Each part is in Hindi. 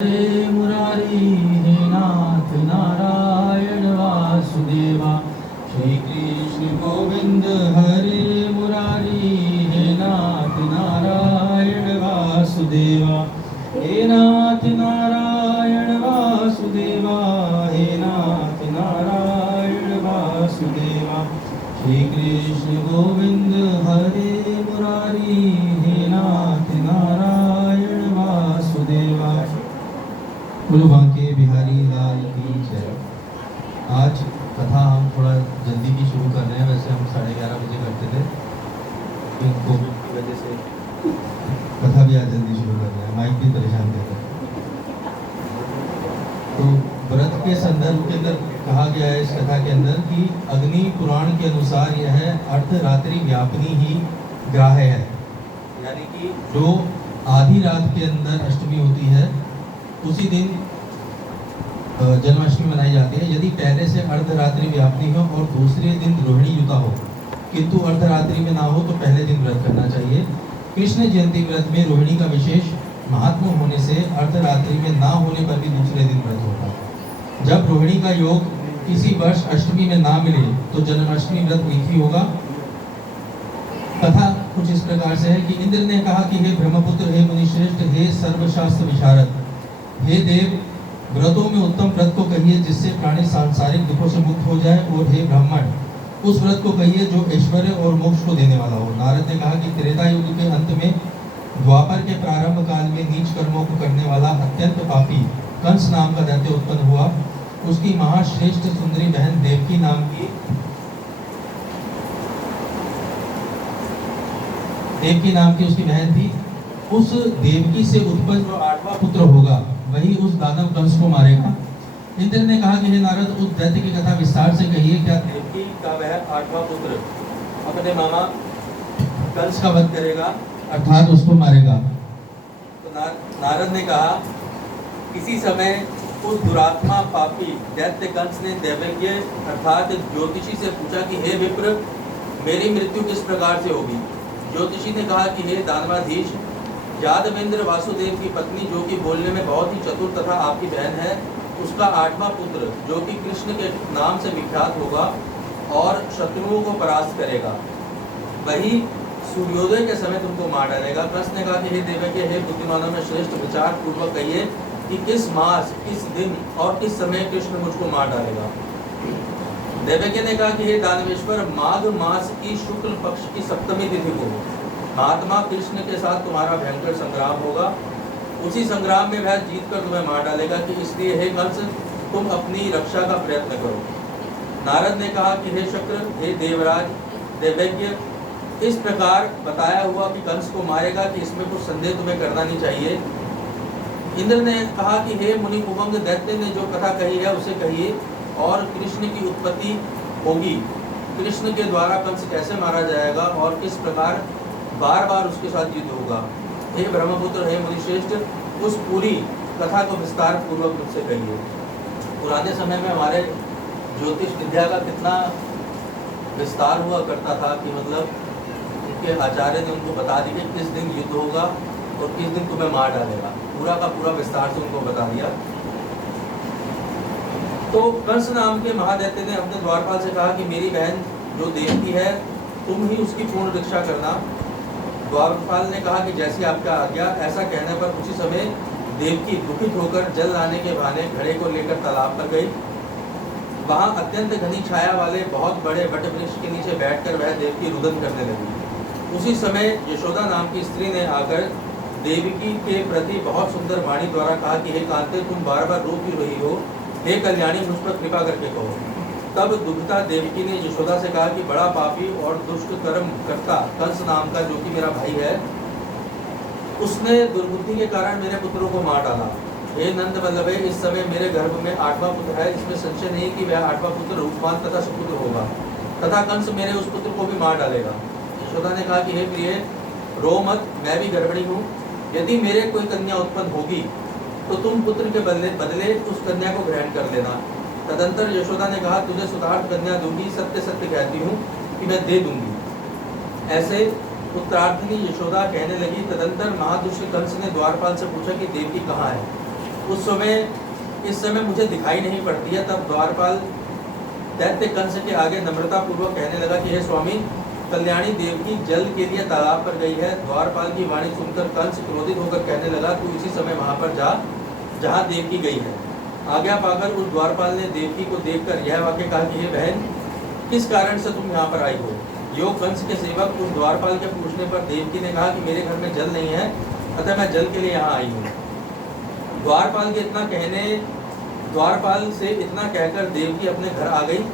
हरे मुरारी हे नाथ नारायण वासुदेवा। श्री कृष्ण गोविंद हरे मुरारी हे नाथ नारायण वासुदेवा। हे नाथ नारायण वासुदेवा, हे नाथ नारायण वासुदेवा। श्री कृष्ण गोविंद हरे मुरारी हे नाथ नारायण वासुदेवा। बोलो बांके बिहारी लाल की जय। आज कथा हम थोड़ा जल्दी की शुरू कर रहे हैं, वैसे हम 11:30 बजे करते थे, लेकिन कोविड की वजह से कथा भी आज जल्दी शुरू कर रहे हैं, माइक भी परेशान कर रहे हैं। तो व्रत के संदर्भ के अंदर कहा गया है इस कथा के अंदर कि अग्नि पुराण के अनुसार यह अर्धरात्रि व्यापिनी ही ग्राह्य है, यानी कि जो आधी रात के अंदर अष्टमी होती है उसी दिन जन्माष्टमी मनाई जाती है। यदि पहले से अर्धरात्रि व्यापनी हो और दूसरे दिन रोहिणी युता हो, किंतु अर्धरात्रि में ना हो, तो पहले दिन व्रत करना चाहिए। कृष्ण जयंती व्रत में रोहिणी का विशेष महात्मा होने से अर्धरात्रि में ना होने पर भी दूसरे दिन व्रत होता है। जब रोहिणी का योग किसी वर्ष अष्टमी में ना मिले तो जन्माष्टमी व्रत विधि होगा। कथा कुछ इस प्रकार से है कि इंद्र ने कहा कि हे ब्रह्मपुत्र, हे मुनिश्रेष्ठ, हे सर्वशास्त्र विशारद, हे देव, व्रतों में उत्तम व्रत को कहिए जिससे प्राणी सांसारिक दुखों से मुक्त हो जाए, और हे ब्राह्मण, उस व्रत को कहिए जो ऐश्वर्य और मोक्ष को देने वाला हो। नारद ने कहा कि त्रेता युग के अंत में द्वापर के प्रारंभ काल में नीच कर्मों को करने वाला अत्यंत पापी कंस नाम का दैत्य उत्पन्न हुआ। उसकी महाश्रेष्ठ सुंदरी बहन देवकी नाम की उसकी बहन थी। उस देवकी से उत्पन्न जो 8वां पुत्र होगा वही उस दानव कंस को मारेगा। इंद्र ने कहा कि हे नारद, उस दैत्य की कथा विस्तार से कहिए। क्या देवकी का वह 8वां पुत्र अपने मामा कंस का वध करेगा, अर्थात उसको मारेगा? तो नारद ने कहा, किसी समय उस दुरात्मा पापी दैत्य कंस ने देवज्ञ अर्थात ज्योतिषी से पूछा कि हे विप्र, मेरी मृत्यु किस प्रकार से होगी? ज्योतिषी ने कहा कि हे दानवाधीश, यादवेंद्र वासुदेव की पत्नी जो कि बोलने में बहुत ही चतुर तथा आपकी बहन है, उसका 8वां पुत्र जो कि कृष्ण के नाम से विख्यात होगा और शत्रुओं को परास्त करेगा, वही सूर्योदय के समय तुमको मार डालेगा। कृष्ण ने कहा कि हे देवज्ञ, हे बुद्धिमानों में श्रेष्ठ, विचार पूर्वक कहिए कि किस मास, किस दिन और किस समय कृष्ण मुझको मार डालेगा। देवज्ञ ने कहा कि हे दानवेश्वर, माघ मास की शुक्ल पक्ष की सप्तमी तिथि को महात्मा कृष्ण के साथ तुम्हारा भयंकर संग्राम होगा। उसी संग्राम में वह जीत कर तुम्हें मार डालेगा, कि इसलिए हे कंस, तुम अपनी रक्षा का प्रयत्न करो। नारद ने कहा कि हे शक्र, हे देवराज देवज्ञ, इस प्रकार बताया हुआ कि कंस को मारेगा कि इसमें कुछ संदेह तुम्हें करना नहीं चाहिए। इंद्र ने कहा कि हे मुनि कुमंग, दैत्य ने जो कथा कही है उसे कहिए, और कृष्ण की उत्पत्ति होगी, कृष्ण के द्वारा कंस कैसे मारा जाएगा और किस प्रकार बार बार उसके साथ युद्ध होगा। हे ब्रह्मपुत्र, हे मुनिश्रेष्ठ, उस पूरी कथा को विस्तार पूर्वक मुझसे कहिए। पुराने समय में हमारे ज्योतिष विद्या का कितना विस्तार हुआ करता था कि मतलब उनके आचार्य ने उनको बता दी कि किस दिन युद्ध होगा और किस दिन तुम्हें मार डालेगा। पूरा का पूरा विस्तार से उनको बता दिया। तो कंस नाम के महादैत्य ने अपने द्वारपाल से कहा कि मेरी बहन जो देवकी है, तुम ही उसकी पूर्ण रक्षा करना। द्वारपाल ने कहा कि जैसी आपका आज्ञा। ऐसा कहने पर उसी समय देवकी दुखित होकर जल लाने के बहाने घड़े को लेकर तालाब पर गई। वहां अत्यंत घनी छाया वाले बहुत बड़े वट वृक्ष के नीचे बैठकर वह देवकी रुदन करने लगी। उसी समय यशोदा नाम की स्त्री ने आकर देवकी के प्रति बहुत सुंदर वाणी द्वारा कहा कि हे कांते, तुम बार बार रो क्यों रही हो? हे कल्याणी, मुझ पर कृपा करके कहो। तब दुखता देवकी ने यशोदा से कहा कि बड़ा पापी और दुष्ट कर्म करता कंस नाम का, जो कि मेरा भाई है, उसने दुर्बुद्धि के कारण मेरे पुत्रों को मार डाला। हे नंद वल्लभे, इस समय मेरे गर्भ में 8वां पुत्र है। इसमें संशय नहीं कि वह 8वां पुत्र रूपवान तथा सुपुत्र होगा, तथा कंस मेरे उस पुत्र को भी मार डालेगा। यशोदा ने कहा कि हे प्रिय, रो मत, मैं भी गर्भिणी हूँ। यदि मेरे कोई कन्या उत्पन्न होगी तो तुम पुत्र के बदले उस कन्या को ग्रहण कर लेना। तदंतर यशोदा ने कहा, तुझे सुधार्थ कन्या दूंगी, सत्य सत्य कहती हूँ कि मैं दे दूंगी। ऐसे पुत्रार्थिनी यशोदा कहने लगी। तदंतर महादुष्ट कंस ने द्वारपाल से पूछा कि देवकी कहाँ है। उस समय इस समय मुझे दिखाई नहीं पड़ती है। तब द्वारपाल दैत्य कंस के आगे नम्रता पूर्वक कहने लगा कि हे स्वामी, कल्याणी देवकी जल के लिए तालाब पर गई है। द्वारपाल की वाणी सुनकर कंस क्रोधित होकर कहने लगा, तू इसी समय वहां पर जा जहां देवकी गई है। आज्ञा पाकर उस द्वारपाल ने देवकी को देखकर यह वाक्य कहा कि हे बहन, किस कारण से तुम यहाँ पर आई हो। योग कंस के सेवक उस द्वारपाल के पूछने पर देवकी ने कहा कि मेरे घर में जल नहीं है, अतः मैं जल के लिए यहाँ आई हूँ। द्वारपाल से इतना कहकर देवकी अपने घर आ गई।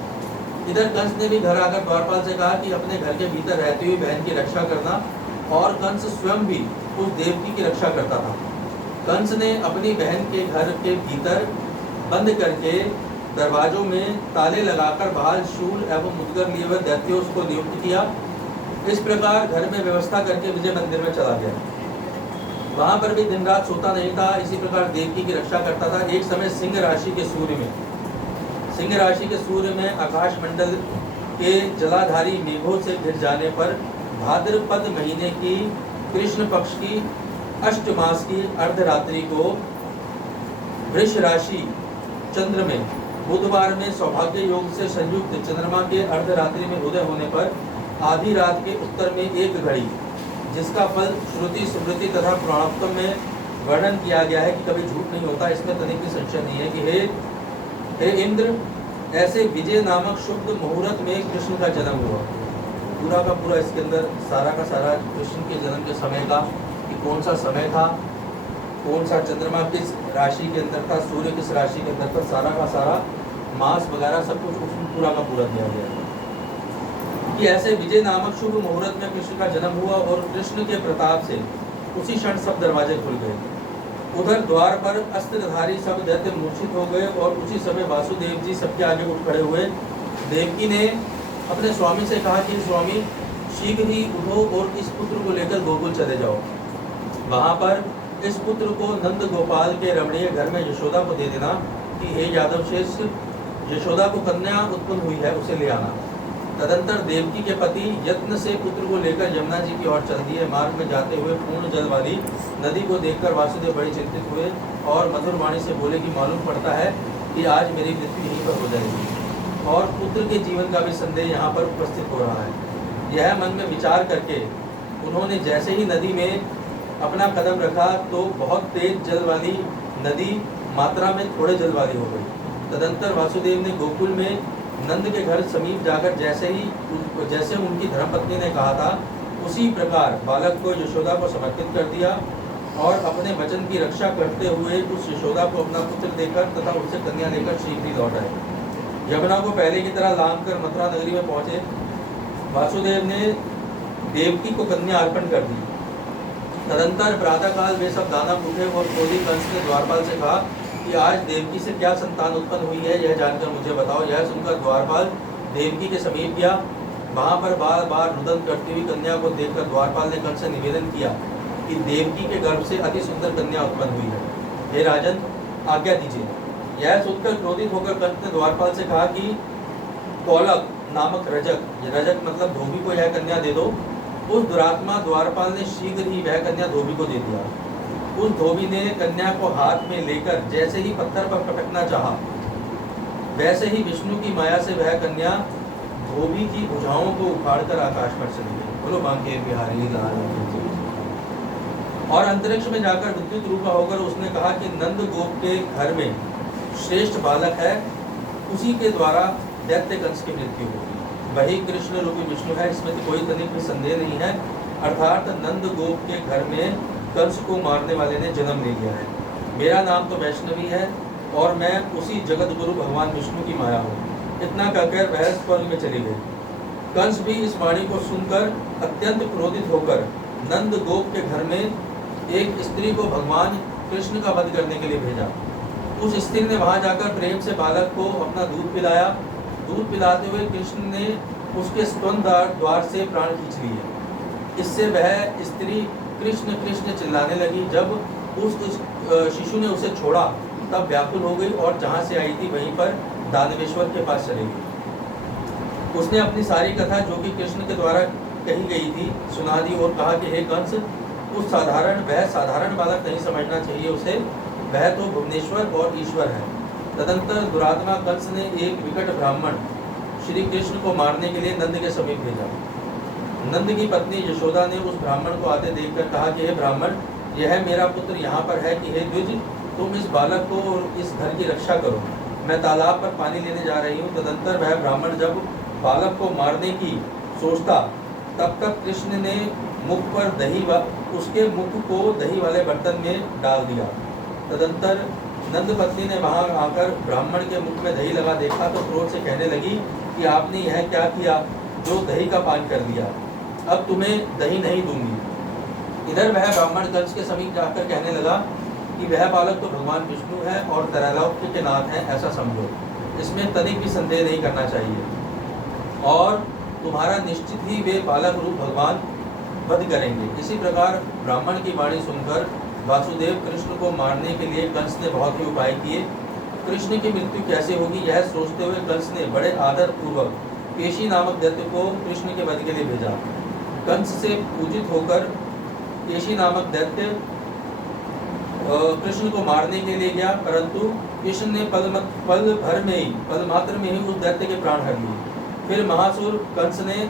इधर कंस ने भी घर आकर द्वारपाल से कहा कि अपने घर के भीतर रहती हुई बहन की रक्षा करना, और कंस स्वयं भी उस देवकी की रक्षा करता था। कंस ने अपनी बहन के घर के भीतर बंद करके दरवाजों में ताले लगाकर बाहर शूल एवं मुद्गर लिए हुए दैत्यों को नियुक्त किया। इस प्रकार घर में व्यवस्था करके विजय मंदिर में चला गया। वहां पर भी दिन रात सोता नहीं था, इसी प्रकार देवकी की रक्षा करता था। एक समय सिंह राशि के सूर्य में आकाश मंडल के जलाधारी मेघों से घिर जाने पर भाद्रपद महीने की कृष्ण पक्ष की अष्टमास की अर्धरात्रि को वृष राशि चंद्र में बुधवार में सौभाग्य योग से संयुक्त चंद्रमा के अर्धरात्रि में उदय होने पर आधी रात के उत्तर में एक घड़ी, जिसका फल श्रुति स्मृति तथा पुराणोत्तम में वर्णन किया गया है कि कभी झूठ नहीं होता, इसमें तनिक भी संशय नहीं है कि हे इंद्र, ऐसे विजय नामक शुभ मुहूर्त में कृष्ण का जन्म हुआ। पूरा का पूरा इसके अंदर सारा का सारा कृष्ण के जन्म के समय का कि कौन सा समय था, कौन सा चंद्रमा किस राशि के अंदर था, सूर्य किस राशि के अंदर था, सारा का सारा मास वगैरह सब कुछ उसमें पूरा का पूरा दिया गया है कि ऐसे विजय नामक शुभ मुहूर्त में कृष्ण का जन्म हुआ और कृष्ण के प्रताप से उसी क्षण सब दरवाजे खुल गए। उधर द्वार पर अस्त्रधारी सब दैत्य मूर्छित हो गए और उसी समय वासुदेव जी सबके आगे उठ खड़े हुए। देवकी ने अपने स्वामी से कहा कि स्वामी, शीघ्र ही उठो और इस पुत्र को लेकर गोकुल चले जाओ। वहां पर इस पुत्र को नंद गोपाल के रमणीय घर में यशोदा को दे देना कि हे यादव श्रेष्ठ, यशोदा को कन्या उत्पन्न हुई है, उसे ले आना। तदंतर देवकी के पति यत्न से पुत्र को लेकर यमुना जी की ओर चल दिए। मार्ग में जाते हुए पूर्ण जल वाली नदी को देखकर वासुदेव बड़े चिंतित हुए और मधुर वाणी से बोले कि मालूम पड़ता है कि आज मेरी मृत्यु यहीं पर हो जाएगी और पुत्र के जीवन का भी संदेह यहाँ पर उपस्थित हो रहा है। यह मन में विचार करके उन्होंने जैसे ही नदी में अपना कदम रखा तो बहुत तेज जल वाली नदी मात्रा में थोड़े जल वाली हो गई। तदंतर वासुदेव ने गोकुल में नंद के घर समीप जाकर जैसे उनकी धर्मपत्नी ने कहा था, उसी प्रकार बालक को यशोदा को समर्पित कर दिया और अपने वचन की रक्षा करते हुए उस यशोदा को अपना पुत्र देकर तथा उससे कन्या लेकर शीघ्र ही लौट आए। यमुना को पहले की तरह लांघ कर मथुरा नगरी में पहुंचे। वासुदेव ने देवकी को कन्या अर्पण कर दी। तदंतर प्रातःकाल वे सब दानव उठे और क्रोधी कंस ने द्वारपाल से कहा कि आज देवकी से क्या संतान उत्पन्न हुई है, यह जानकर मुझे बताओ। यह सुनकर द्वारपाल देवकी के समीप गया। वहां पर बार बार रुदन करती हुई कन्या को देखकर द्वारपाल ने कंस से निवेदन किया कि देवकी के गर्भ से अति सुंदर कन्या उत्पन्न हुई है, हे राजन, आज्ञा दीजिए। यह सुनकर क्रोधित होकर कंस ने द्वारपाल से कहा कि कौलक नामक रजक मतलब धोबी को यह कन्या दे दो। उस दुरात्मा द्वारपाल ने शीघ्र ही वह कन्या धोबी को दे दिया। उस धोबी ने कन्या को हाथ में लेकर जैसे ही पत्थर पर पटकना चाहा, वैसे ही विष्णु की माया से वह कन्या धोबी की भुजाओं को उखाड़कर आकाश पर चली गई। बोलो बांके बिहारी लाल की। और अंतरिक्ष में जाकर विद्युत रूपा होकर उसने कहा कि नंद गोप के घर में श्रेष्ठ बालक है, उसी के द्वारा दैत्य कंस की मृत्यु होगी। वही कृष्ण रूपी विष्णु है, इसमें तो कोई तनिक भी संदेह नहीं है। अर्थात नंद गोप के घर में कंस को मारने वाले ने जन्म ले लिया है। मेरा नाम तो वैष्णवी है और मैं उसी जगत गुरु भगवान विष्णु की माया हूँ। इतना कहकर वह स्वर्ग में चली गई। कंस भी इस वाणी को सुनकर अत्यंत क्रोधित होकर नंद गोप के घर में एक स्त्री को भगवान कृष्ण का वध करने के लिए भेजा। उस स्त्री ने वहां जाकर प्रेम से बालक को अपना दूध पिलाया। दूध पिलाते हुए कृष्ण ने उसके स्तन द्वार से प्राण खींच लिए। इससे वह स्त्री कृष्ण कृष्ण चिल्लाने लगी। जब उस शिशु ने उसे छोड़ा तब व्याकुल हो गई और जहाँ से आई थी वहीं पर दानवेश्वर के पास चली गई। उसने अपनी सारी कथा जो कि कृष्ण के द्वारा कही गई थी सुना दी और कहा कि हे कंस, वह साधारण बालक नहीं समझना चाहिए उसे। वह तो भुवनेश्वर और ईश्वर है। तदंतर दुरात्मा कंस ने एक विकट ब्राह्मण श्री कृष्ण को मारने के लिए नंद के समीप भेजा। नंद की पत्नी यशोदा ने उस ब्राह्मण को आते देखकर कहा कि हे ब्राह्मण, यह मेरा पुत्र यहाँ पर है कि हे द्विज, तुम इस बालक को और इस घर की रक्षा करो, मैं तालाब पर पानी लेने जा रही हूँ। तदंतर वह ब्राह्मण जब बालक को मारने की सोचता, तब तक कृष्ण ने मुख पर उसके मुख को दही वाले बर्तन में डाल दिया। तदंतर नंद पत्नी ने वहां आकर ब्राह्मण के मुख में दही लगा देखा तो क्रोध से कहने लगी कि आपने यह क्या किया जो दही का पान कर दिया, अब तुम्हें दही नहीं दूंगी। इधर वह ब्राह्मण कंस के समीप जाकर कहने लगा कि वह बालक तो भगवान विष्णु है और त्रैलोक्य के नाथ हैं, ऐसा समझो, इसमें तनिक भी संदेह नहीं करना चाहिए और तुम्हारा निश्चित ही वे बालक रूप भगवान वध करेंगे। इसी प्रकार ब्राह्मण की वाणी सुनकर वासुदेव कृष्ण को मारने के लिए कंस ने बहुत ही उपाय किए। कृष्ण की मृत्यु कैसे होगी यह सोचते हुए कंस ने बड़े आदर पूर्वक केशी नामक दैत्य को कृष्ण के वध के लिए भेजा। कंस से पूजित होकर केशी नामक दैत्य कृष्ण को मारने के लिए गया, परंतु कृष्ण ने पल मात्र में ही उस दैत्य के प्राण हर लिए। फिर महासुर कंस ने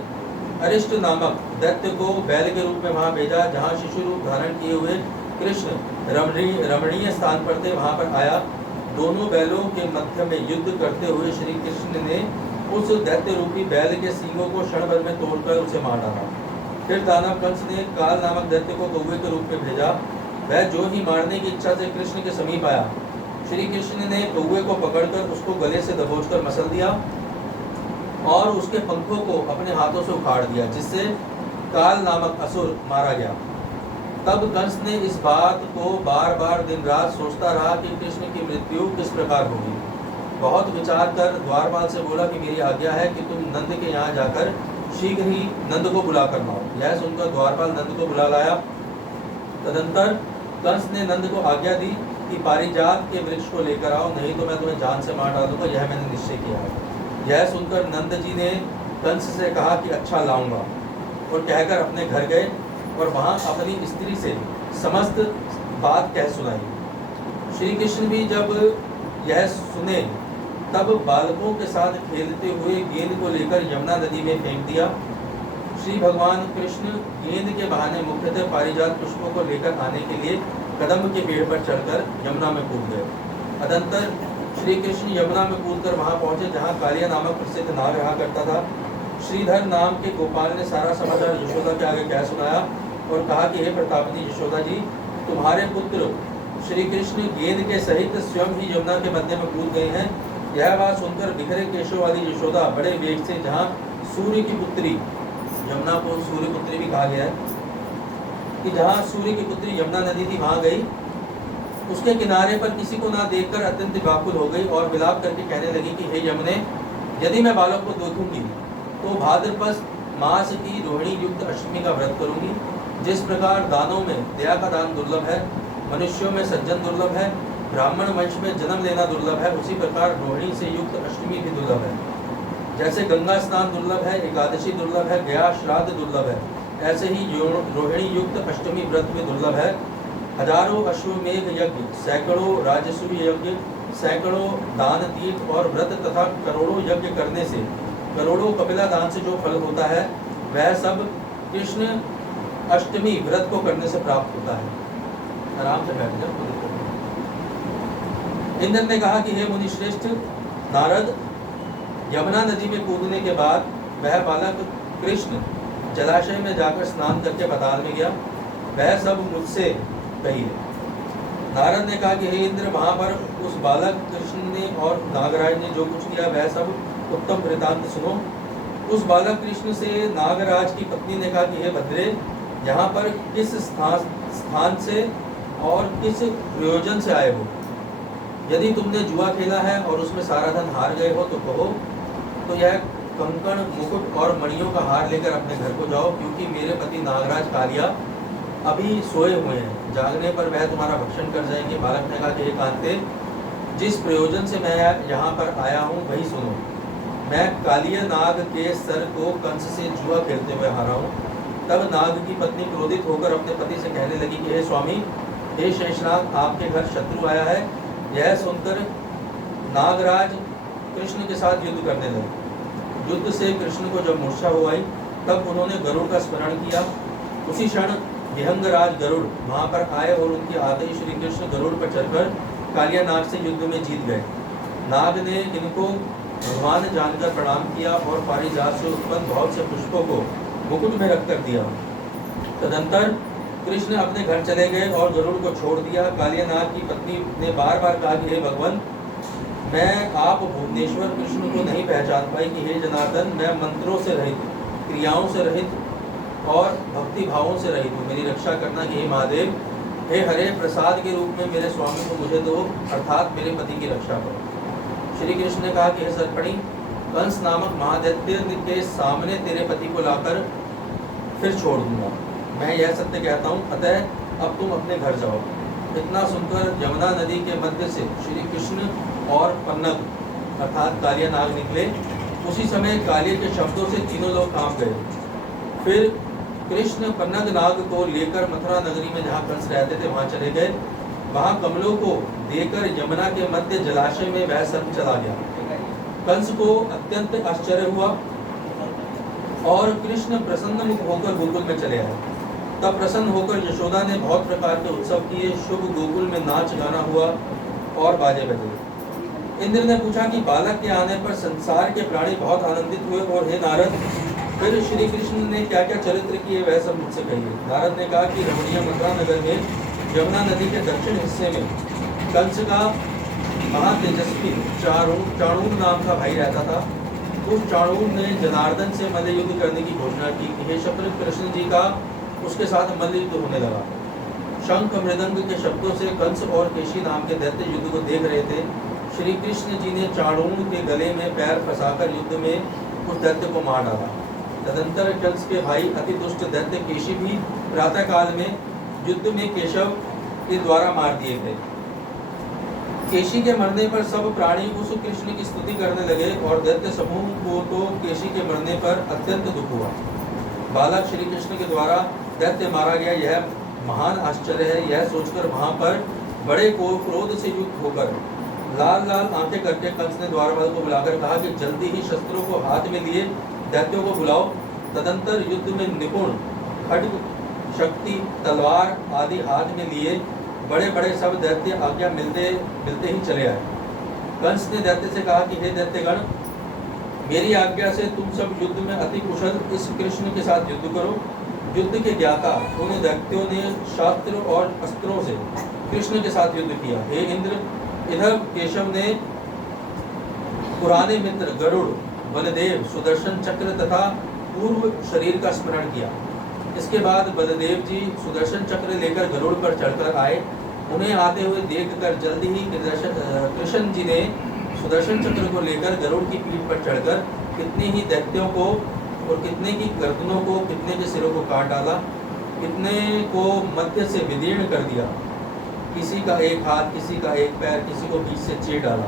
अरिष्ट नामक दैत्य को बैल के रूप में वहां भेजा, जहां शिशु रूप धारण किए हुए कृष्ण रमणीय स्थान पर थे, वहां पर आया। दोनों बैलों के मध्य में युद्ध करते हुए श्री कृष्ण ने उस दैत्य रूपी बैल के सींगों को क्षण भर में तोड़कर उसे मार डाला। फिर दानव कंस ने काल नामक दैत्य को कौवे के रूप में भेजा। वह जो ही मारने की इच्छा से कृष्ण के समीप आया, श्री कृष्ण ने कौवे को पकड़कर उसको गले से दबोचकर मसल दिया और उसके पंखों को अपने हाथों से उखाड़ दिया, जिससे काल नामक असुर मारा गया। तब कंस ने इस बात को बार बार दिन रात सोचता रहा कि कृष्ण की मृत्यु किस प्रकार होगी। बहुत विचार कर द्वारपाल से बोला कि मेरी आज्ञा है कि तुम नंद के यहाँ जाकर शीघ्र ही नंद को बुला कर लाओ। यह सुनकर द्वारपाल नंद को बुला लाया। तदंतर कंस ने नंद को आज्ञा दी कि पारिजात के वृक्ष को लेकर आओ, नहीं तो मैं तुम्हें जान से मार डालूंगा, यह मैंने निश्चय किया है। यह सुनकर नंद जी ने कंस से कहा कि अच्छा लाऊंगा, और कहकर अपने घर गए और वहां अपनी स्त्री से समस्त बात कह सुनाई। श्री कृष्ण भी जब यह सुने तब बालकों के साथ खेलते हुए गेंद को लेकर यमुना नदी में फेंक दिया। श्री भगवान कृष्ण गेंद के बहाने मुख्यतः पारिजात पुष्पों को लेकर आने के लिए कदम्ब के पेड़ पर चढ़कर यमुना में कूद गए। अनंतर श्री कृष्ण यमुना में कूदकर वहां पहुंचे जहां कालिया नामक प्रसिद्ध नाग रहा करता था। श्रीधर नाम के गोपाल ने सारा समाचार यशोदा के आगे कह सुनाया और कहा कि हे प्रतापनी यशोदा जी, तुम्हारे पुत्र श्री कृष्ण गेंद के सहित स्वयं ही यमुना के मध्य में कूद गए हैं। यह बात सुनकर बिखरे केशों वाली यशोदा बड़े वेग से जहाँ सूर्य की पुत्री, यमुना को सूर्य पुत्री भी कहा गया है, कि जहाँ सूर्य की पुत्री यमुना नदी थी वहाँ गई। उसके किनारे पर किसी को ना देखकर अत्यंत व्याकुल हो गई और विलाप करके कहने लगी कि हे यमुने, यदि मैं बालक को देखूंगी तो भाद्रपद मास की रोहिणी युक्त अष्टमी का व्रत करूंगी। जिस प्रकार दानों में दया का दान दुर्लभ है, मनुष्यों में सज्जन दुर्लभ है, ब्राह्मण वंश में जन्म लेना दुर्लभ है, उसी प्रकार रोहिणी से युक्त अष्टमी भी दुर्लभ है। जैसे गंगा स्नान दुर्लभ है, एकादशी दुर्लभ है, गया श्राद्ध दुर्लभ है, ऐसे ही रोहिणी युक्त अष्टमी व्रत में दुर्लभ है। हजारों अश्वमेघ यज्ञ, सैकड़ों राजसूय यज्ञ, सैकड़ों दान तीर्थ और व्रत तथा करोड़ों यज्ञ करने से, करोड़ों कपिला दान से जो फल होता है, वह सब कृष्ण अष्टमी व्रत को करने से प्राप्त होता है। आराम से बैठ जाओ। इंद्र ने कहा कि हे मुनि श्रेष्ठ नारद, यमुना नदी में कूदने के बाद वह बालक कृष्ण जलाशय में जाकर स्नान करके पाताल में गया। वह सब मुझसे कहिए। नारद ने कहा कि हे इंद्र, वहां पर उस बालक कृष्ण ने और नागराज ने जो कुछ किया वह सब उत्तम वृतांत सुनो। उस बालक कृष्ण से नागराज की पत्नी ने कहा कि हे भद्रे, यहाँ पर किस स्थान से और किस प्रयोजन से आए हो? यदि तुमने जुआ खेला है और उसमें सारा धन हार गए हो तो कहो, तो यह कंकण, मुकुट और मणियों का हार लेकर अपने घर को जाओ, क्योंकि मेरे पति नागराज कालिया अभी सोए हुए हैं, जागने पर वह तुम्हारा भक्षण कर जाएंगे। बालक ने कहा कि हे कांते, जिस प्रयोजन से मैं यहाँ पर आया हूँ वही सुनो। मैं कालिया नाग के सर को कंस से जुआ खेलते हुए हारा हूँ। तब नाग की पत्नी क्रोधित होकर अपने पति से कहने लगी कि हे स्वामी, हे शेषनाग, आपके घर शत्रु आया है। यह सुनकर नागराज कृष्ण के साथ युद्ध करने लगे। युद्ध से कृष्ण को जब मूर्छा हो आई, तब उन्होंने गरुड़ का स्मरण किया। उसी क्षण विहंगराज गरुड़ वहां पर आए और उनके आते ही श्री कृष्ण गरुड़ पर चढ़कर कालिया नाग से युद्ध में जीत गए। नाग ने इनको भगवान जानकर प्रणाम किया और पारिजात से उत्पन्न बहुत से पुष्पों को मुकुट में रख कर दिया। तदंतर कृष्ण अपने घर चले गए और गरुड़ को छोड़ दिया। कालिया नाग की पत्नी ने बार बार कहा कि हे भगवान, मैं आप भुवनेश्वर कृष्ण को नहीं पहचान पाई कि हे जनार्दन, मैं मंत्रों से रहित, क्रियाओं से रहित और भक्ति भावों से रहित हूँ। मेरी रक्षा करना कि हे महादेव, हे हरे, प्रसाद के रूप में मेरे स्वामी को मुझे दो, अर्थात मेरे पति की रक्षा करो। श्री कृष्ण ने कहा कि हे सर्पणी, कंस नामक महादैत्य के सामने तेरे पति को लाकर फिर छोड़ दूंगा। मैं यह सत्य कहता हूँ, अतः अब तुम अपने घर जाओ। इतना सुनकर यमुना नदी के मध्य से श्री कृष्ण और पन्नग अर्थात कालिया नाग निकले। उसी समय कालिया के शब्दों से तीनों लोग कांप गए। फिर कृष्ण पन्नग नाग को लेकर मथुरा नगरी में जहाँ कंस रहते थे वहाँ चले गए। वहाँ कमलों को देकर यमुना के मध्य जलाशय में वह सर्प चला गया। कंस को अत्यंत आश्चर्य हुआ और कृष्ण प्रसन्न मुख होकर गोकुल में चले आए। तब प्रसन्न होकर यशोदा ने बहुत प्रकार के उत्सव किए। शुभ गोकुल में नाच गाना हुआ और बाजे बजे। इंद्र ने पूछा कि बालक के आने पर संसार के प्राणी बहुत आनंदित हुए, और हे नारद, फिर श्री कृष्ण ने क्या क्या चरित्र किए वह सब मुझसे कहिए। नारद ने कहा कि रमणीय मथुरा नगर में यमुना नदी के दक्षिण हिस्से में कंस का महातेजस्वी चाणूर नाम का भाई रहता था। उस चाणूर ने जनार्दन से मल्ल युद्ध करने की घोषणा की। हे शत्रु कृष्ण जी का उसके साथ मल्ल युद्ध होने लगा। शंख मृदंग के शब्दों से कंस और केशी नाम के दैत्य युद्ध को देख रहे थे। श्री कृष्ण जी ने चाणूर के गले में पैर फंसाकर युद्ध में उस दैत्य को मार डाला। तदंतर कंस के भाई अति दुष्ट दैत्य केशी भी प्रातः काल में युद्ध में केशव के द्वारा मार दिए गए। केशी के मरने पर सब प्राणी उस कृष्ण की स्तुति करने लगे और दैत्य समूह को तो केशी के मरने पर अत्यंत दुख हुआ। बालक श्री कृष्ण के द्वारा दैत्य मारा गया, यह महान आश्चर्य है। यह सोचकर वहां पर बड़े को क्रोध से युक्त होकर लाल लाल आंखें करके कंस ने द्वारपाल को बुलाकर कहा कि जल्दी ही शस्त्रों को हाथ में लिए दैत्यों को बुलाओ। तदंतर युद्ध में निपुण खड्ग, शक्ति, तलवार आदि हाथ में लिए बड़े बड़े सब दैत्य आज्ञा मिलते ही चले आए। कंस ने दैत्य से कहा कि हे दैत्यगण, मेरी आज्ञा से तुम सब युद्ध में अति कुशल इस कृष्ण के साथ युद्ध करो। युद्ध के ज्ञाता उन दैत्यों ने शास्त्र और अस्त्रों से कृष्ण के साथ युद्ध किया। हे इंद्र, इधर केशव ने पुराने मित्र गरुड़, बलदेव, सुदर्शन चक्र तथा पूर्व शरीर का स्मरण किया। इसके बाद बलदेव जी सुदर्शन चक्र लेकर गरुड़ पर चढ़कर आए। उन्हें आते हुए देखकर जल्दी ही कृष्ण जी ने सुदर्शन चक्र को लेकर गरुड़ की पीठ पर चढ़कर कितने ही दैत्यों को और कितने की गर्दनों को, कितने के सिरों को काट डाला, कितने को मध्य से विदीर्ण कर दिया। किसी का एक हाथ, किसी का एक पैर, किसी को बीच से चीर डाला।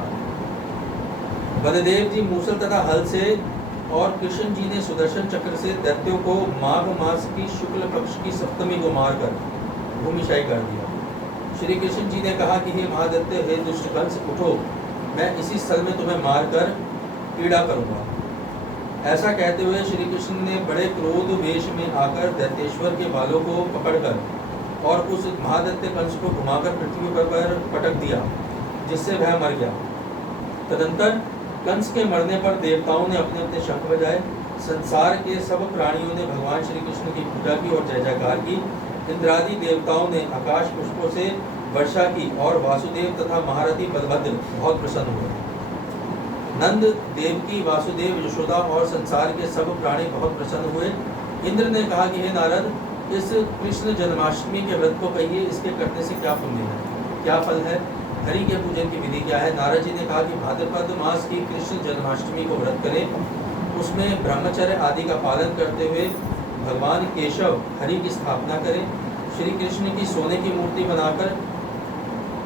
बलदेव जी मूसल तथा हल से और कृष्ण जी ने सुदर्शन चक्र से दैत्यों को माघ मास की शुक्ल पक्ष की सप्तमी को मारकर भूमिशाई कर दिया। श्री कृष्ण जी ने कहा कि हे महादैत्य, हे दुष्ट कंस, उठो, मैं इसी स्थल में तुम्हें मारकर पीड़ा करूंगा। ऐसा कहते हुए श्री कृष्ण ने बड़े क्रोध वेश में आकर दैत्येश्वर के बालों को पकड़कर और उस महादैत्य कंस को घुमाकर पृथ्वी पर पटक दिया, जिससे वह मर गया। तदंतर कंस के मरने पर देवताओं ने अपने अपने शंख बजाए। संसार के सब प्राणियों ने भगवान श्री कृष्ण की पूजा की और जय जयकार की। इंद्रादि देवताओं ने आकाश पुष्पों से वर्षा की और वासुदेव तथा महारथी बलभद्र बहुत प्रसन्न हुए। नंद, देवकी, वासुदेव, यशोदा और संसार के सब प्राणी बहुत प्रसन्न हुए। इंद्र ने कहा कि हे नारद, इस कृष्ण जन्माष्टमी के व्रत को कहिए, इसके करने से क्या पुण्य है, क्या फल है, हरि के पूजन की विधि क्या है। नारद जी ने कहा कि भाद्रपद मास की कृष्ण जन्माष्टमी को व्रत करें। उसमें ब्रह्मचर्य आदि का पालन करते हुए भगवान केशव हरि की स्थापना करें। श्री कृष्ण की सोने की मूर्ति बनाकर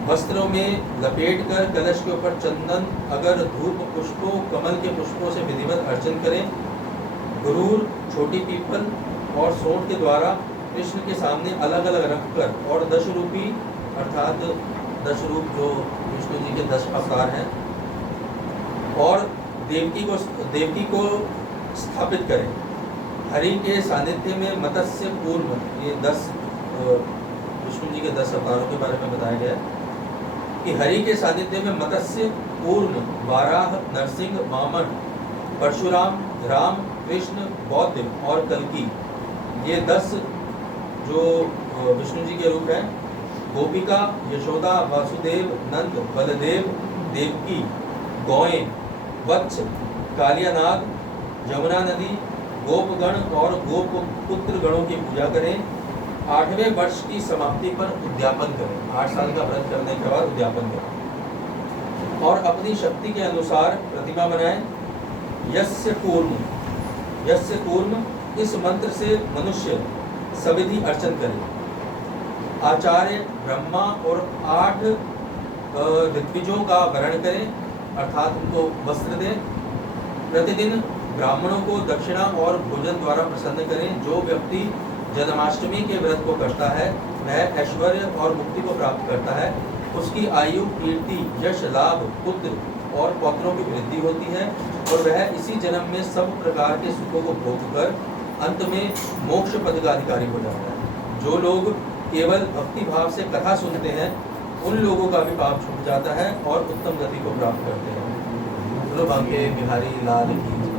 वस्त्रों में लपेट कर कलश के ऊपर चंदन, अगर, धूप, पुष्पों, कमल के पुष्पों से विधिवत अर्चन करें। गुरूर, छोटी पीपल और सोंठ के द्वारा कृष्ण के सामने अलग अलग रखकर और 10 रूपी अर्थात 10 रूप जो विष्णु जी के 10 अवतार हैं, और देवकी को स्थापित करें। हरि के सानिध्य में मत्स्य पूर्व, ये 10 विष्णु जी के 10 अवतारों के बारे में बताया गया है कि हरि के सानिध्य में मत्स्य पूर्ण, वाराह, नरसिंह, वामन, परशुराम, राम, कृष्ण, बौद्ध और कल्कि, ये 10 जो विष्णु जी के रूप हैं। गोपिका, यशोदा, वासुदेव, नंद, बलदेव, देवकी, गौएं, वत्स, कालियानाग, यमुना नदी, गोपगण और गोप पुत्र गणों की पूजा करें। 8वें वर्ष की समाप्ति पर उद्यापन करें। 8 साल का व्रत करने के बाद उद्यापन करें और अपनी शक्ति के अनुसार प्रतिमा बनाएं। यस्य कूर्म, इस मंत्र से मनुष्य सविधि अर्चन करे। आचार्य ब्रह्मा और 8 ऋत्विजों का वरण करें, अर्थात उनको वस्त्र दें। प्रतिदिन ब्राह्मणों को दक्षिणा और भोजन द्वारा प्रसन्न करें। जो व्यक्ति जन्माष्टमी के व्रत को करता है वह ऐश्वर्य और मुक्ति को प्राप्त करता है। उसकी आयु, कीर्ति, यश, लाभ, पुत्र और पौत्रों की वृद्धि होती है और वह इसी जन्म में सब प्रकार के सुखों को भोग कर अंत में मोक्ष पद का अधिकारी हो जाता है। जो लोग केवल भक्ति भाव से कथा सुनते हैं उन लोगों का भी पाप छूट जाता है और उत्तम गति को प्राप्त करते हैं। बोलो बांके बिहारी लाल की जय।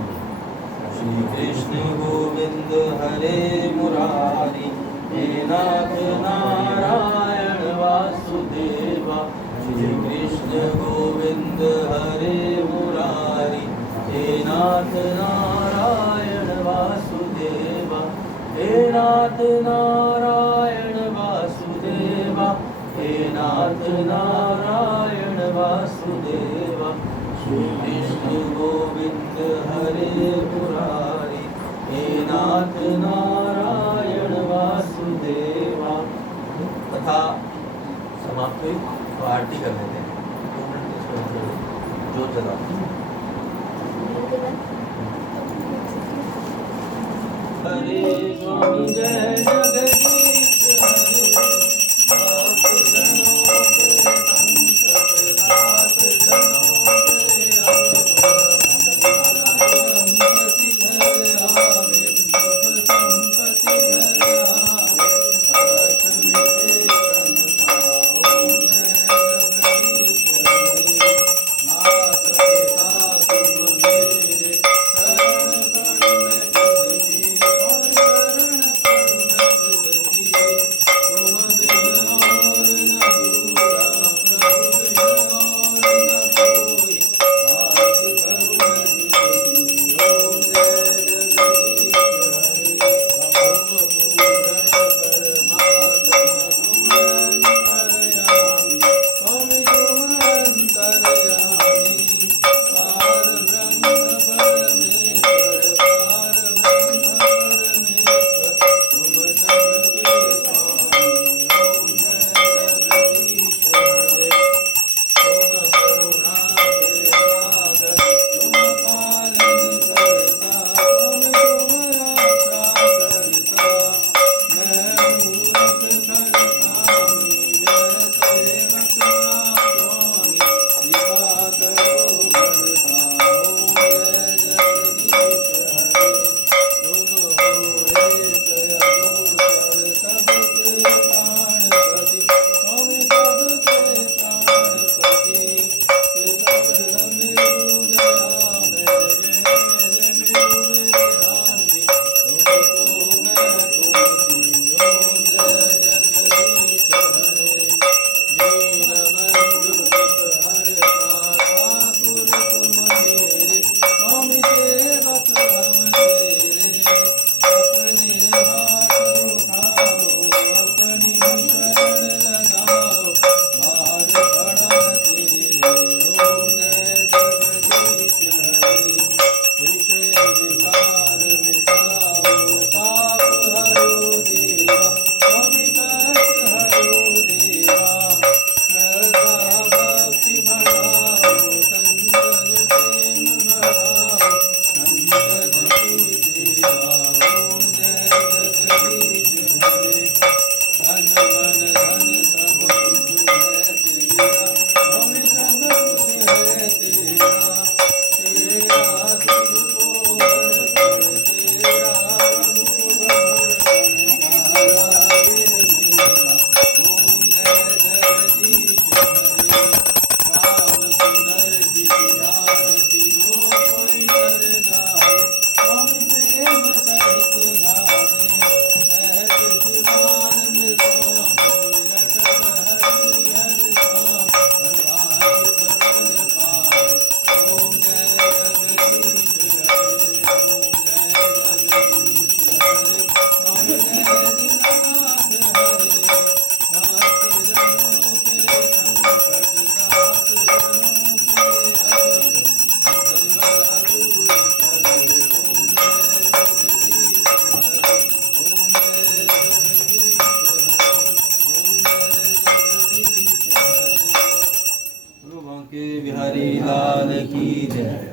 श्री कृष्ण गोविंद हरे मुरारी, हे नाथ नारायण वासुदेवा। श्री कृष्ण गोविंद हरे मुरारी, हे नाथ नारायण वासुदेवा। हे नाथ नारायण वासुदेवा, हे नाथ नारायण वासुदेवा। श्री कृष्ण गोविंद हरे मुरारी, हे नाथ नारायण वासुदेवा। तथा समाप्त हुई तो आरती कर लेते हैं। 2 मिनट जोत जलाओ। हरे स्वामी जय जगदीश हरे, भक्त जनों के संकट नाथ जनों के संपत्ति घर आवे, सुख संपत्ति घर आवे। लक्ष्मी के सन पाओ जय जगदीश हरे। मात पिता तुम मेरे, शरण करो मैं तुझी। हरि लाल की जय।